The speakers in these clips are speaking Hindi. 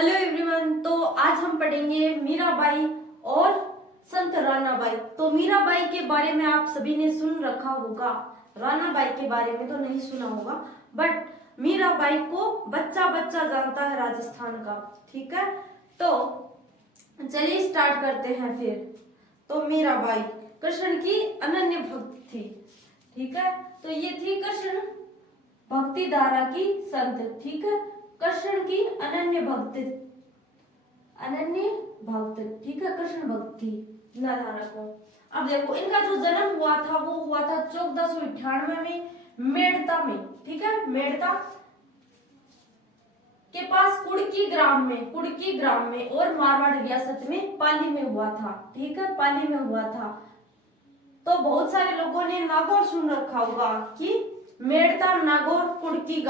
Hello everyone. तो आज हम पढ़ेंगे मीराबाई और संत रानाबाई। तो मीराबाई के बारे में आप सभी ने सुन रखा होगा, रानाबाई के बारे में तो नहीं सुना होगा, बट मीराबाई को बच्चा बच्चा जानता है राजस्थान का। ठीक है, तो चलिए स्टार्ट करते हैं फिर। तो मीराबाई कृष्ण की अनन्य भक्त थी। ठीक है, तो ये थी कृष्ण भक्ति धारा की संत। ठीक है, कृष्ण की अनन्य भक्त, ठीक है, कृष्ण भक्ति धारा को। अब देखो, इनका जो जन्म हुआ था वो हुआ था 1498 में मेड़ता में। ठीक है, मेड़ता के पास कुड़की ग्राम में और मारवाड़ रियासत में पाली में हुआ था। ठीक है, पाली में हुआ था। तो बहुत सारे लोगों ने नागौर सुन रखा होगा कि मेड़ता नागौर कुड़की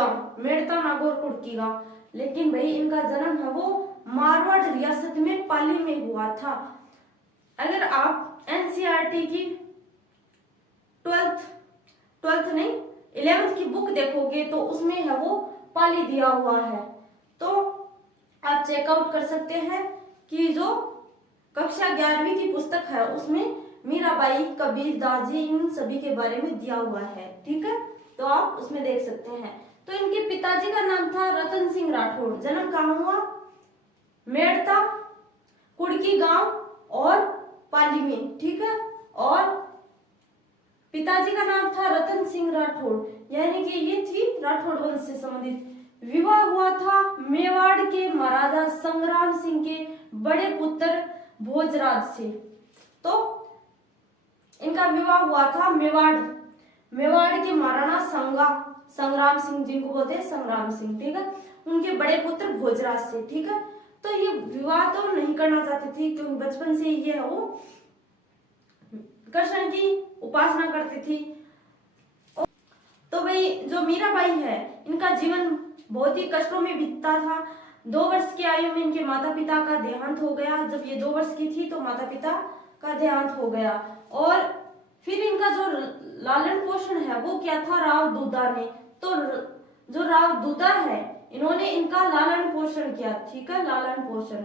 गांव, लेकिन भाई इनका जन्म है वो मारवाड़ रियासत में पाली में हुआ था। अगर आप एनसीईआरटी की 11th की बुक देखोगे तो उसमें है वो पाली दिया हुआ है। तो आप चेकआउट कर सकते हैं कि जो कक्षा 11वीं की पुस्तक है उसमें मीराबाई, कबीर दास जी, इन सभी के बारे में दिया हुआ है। ठीक है, तो आप उसमें देख सकते हैं। तो इनके पिताजी का नाम था रतन सिंह राठौड़। जन्म कहाँ हुआ? मेड़ता, कुड़की गांव और पाली में। ठीक है, और पिताजी का नाम था रतन सिंह राठौड़, यानी कि ये थी राठौड़ वंश से संबंधित। विवाह हुआ था मेवाड़ के महाराजा संग्राम सिंह के बड़े पुत्र भोजराज से। तो इनका विवाह हुआ था मेवाड़ के महाराणा संग्राम सिंह, जिनको बोलते हैं संग्राम सिंह। ठीक है, उनके बड़े पुत्र भोजराज से। ठीक है, तो ये विवाह तो नहीं करना चाहती थी क्योंकि बचपन से ये वो कृष्ण की उपासना करती थी। तो भाई जो मीराबाई है, इनका जीवन बहुत ही कष्टों में बीतता था। 2 वर्ष की आयु में इनके माता पिता का देहांत हो गया। जब ये 2 वर्ष की थी तो माता पिता का देहांत हो गया। और फिर इनका जो लालन पोषण है वो क्या था? राव दूधा ने। तो जो राव दूधा है, इन्होंने इनका लालन पोषण किया। ठीक है, लालन पोषण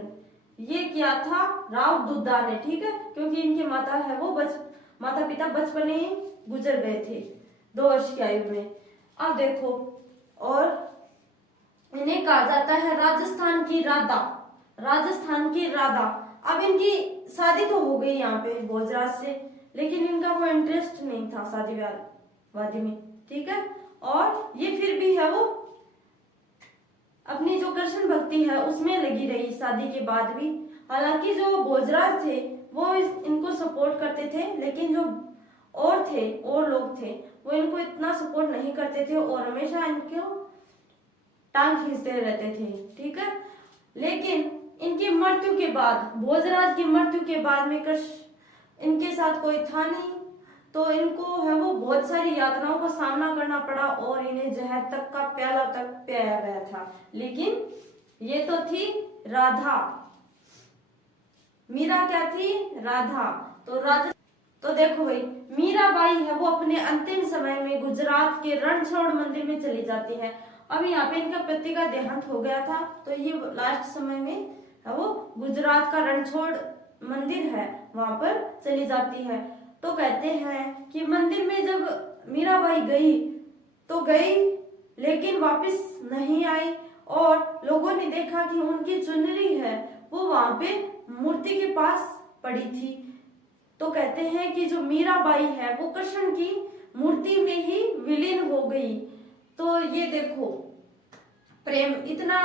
ये किया था राव दूधा ने। ठीक है, क्योंकि इनके माता पिता बचपन ही गुजर गए थे 2 वर्ष की आयु में। अब देखो, और इन्हें कहा जाता है राजस्थान की राधा। अब इनकी शादी तो हो गई यहाँ पे भोजराज से, लेकिन इनका कोई इंटरेस्ट नहीं था शादी वादी में। ठीक है, और ये फिर भी है वो अपनी जो कृष्ण भक्ति है उसमें लगी रही शादी के बाद भी। हालांकि जो भोजराज थे वो इनको सपोर्ट करते थे, लेकिन जो और लोग थे वो इनको इतना सपोर्ट नहीं करते थे और हमेशा इनको टांग खींचते रहते थे। ठीक है, लेकिन इनकी मृत्यु के बाद, भोजराज की मृत्यु के बाद में कृष्ण इनके साथ कोई था नहीं, तो इनको है वो बहुत सारी यातनाओं का सामना करना पड़ा और इन्हें जहर तक का प्याला तक पिलाया गया था। लेकिन ये तो थी राधा। मीरा क्या थी? राधा। तो देखो भाई, मीराबाई है वो अपने अंतिम समय में गुजरात के रणछोड़ मंदिर में चली जाती है। अभी यहाँ पे इनका पति का देहांत हो गया था, तो ये लास्ट समय में है वो गुजरात का रणछोड़ मंदिर है वहां पर चली जाती है। तो कहते हैं कि मंदिर में जब मीराबाई गई, लेकिन वापस नहीं आई और लोगों ने देखा कि उनकी चुनरी है वो वहां पे मूर्ति के पास पड़ी थी। तो कहते हैं कि जो मीराबाई है वो कृष्ण की मूर्ति में ही विलीन हो गई। तो ये देखो, प्रेम इतना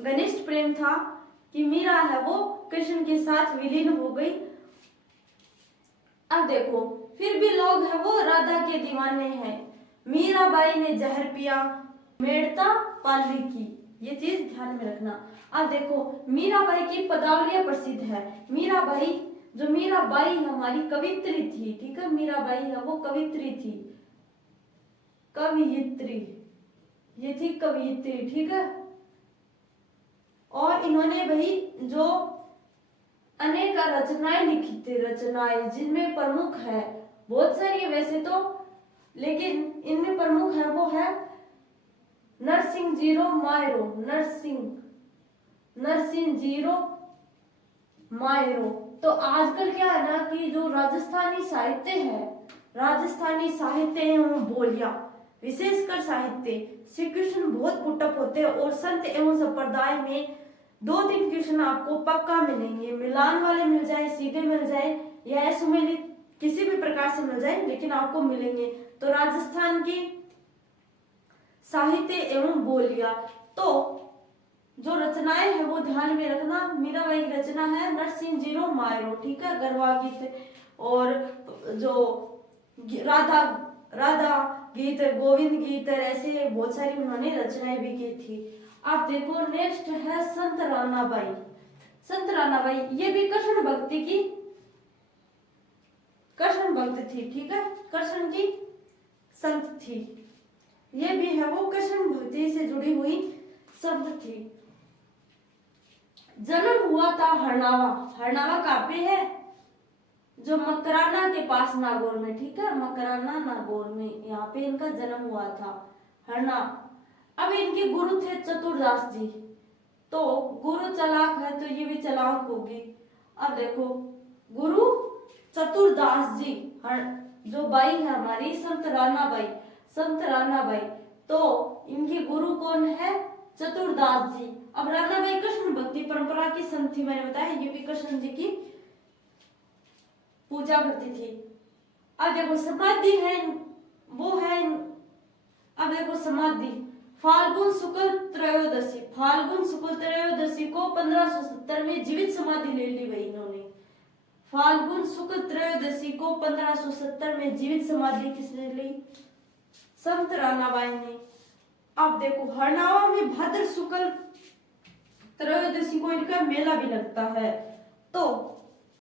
घनिष्ठ प्रेम था कि मीरा है वो कृष्ण के साथ विलीन हो गई। अब देखो, फिर भी लोग है वो राधा के दीवाने हैं। मीराबाई ने जहर पिया, मेड़ता पालवी की, ये चीज ध्यान में रखना। अब देखो, मीराबाई की पदावलियां प्रसिद्ध है। मीराबाई हमारी कवित्री थी। ठीक है, मीराबाई है वो कवित्री थी, ये थी कवियत्री। ठीक है, और इन्होंने भाई जो अनेक रचनाएं लिखी थी, जिनमें प्रमुख है बहुत सारी वैसे तो, लेकिन इनमें प्रमुख है वो है नरसिंह जीरो मायरो, नरसिंह मायरो। तो आजकल क्या है ना कि जो राजस्थानी साहित्य है, राजस्थानी साहित्य एवं बोलियां, विशेषकर साहित्य से क्वेश्चन बहुत पुटअप होते हैं और संत एवं संप्रदाय में 2-3 क्वेश्चन आपको पक्का मिलेंगे। मिलान वाले मिल जाए, सीधे मिल जाए या असुमेलित किसी भी प्रकार से मिल जाए, लेकिन आपको मिलेंगे। तो राजस्थान की साहित्य एवं बोलियां, तो जो रचनाएं है वो ध्यान में रखना। मीराबाई की रचना है नरसिंह मायरो, ठीक है, गरबा गीत और जो राधा गीत, गोविंद गीत, ऐसे बहुत सारी उन्होंने रचनाएं भी की थी। अब देखो नेक्स्ट है संत रानाबाई। संत रानाबाई ये भी कृष्ण भक्ति की कृष्ण भक्त थी, ठीक है, कृष्ण की संत थी। ये भी है वो कृष्ण भक्ति से जुड़ी हुई संत थी। जन्म हुआ था हरनावा। हरनावा कहाँ पे है? जो मकराना के पास नागौर में, ठीक है, मकराना नागौर में, यहाँ पे इनका जन्म हुआ था, हरना। अब इनके गुरु थे चतुरदास जी। तो गुरु चालाक है तो ये भी चालाक होगी। अब देखो गुरु चतुरदास जी, जो बाई है हमारी संत रानाबाई, संत रानाबाई, तो इनके गुरु कौन है? चतुरदास जी। अब रानाबाई कृष्ण भक्ति परंपरा की संत थी, मैंने बताया, ये भी कृष्ण जी की पूजा करती थी। अब देखो समाधि है, वो है, अब देखो समाधि फाल्गुन शुक्ल त्रयोदशी, फाल्गुन शुक्ल त्रयोदशी को 1570 में जीवित समाधि ले ली भाई इन्होंने। फाल्गुन शुक्ल त्रयोदशी को 1570 में जीवित समाधि किसने ली? संत रानाबाई ने। अब देखो हरनावा में भाद्र शुक्ल त्रयोदशी को इनका मेला भी लगता है।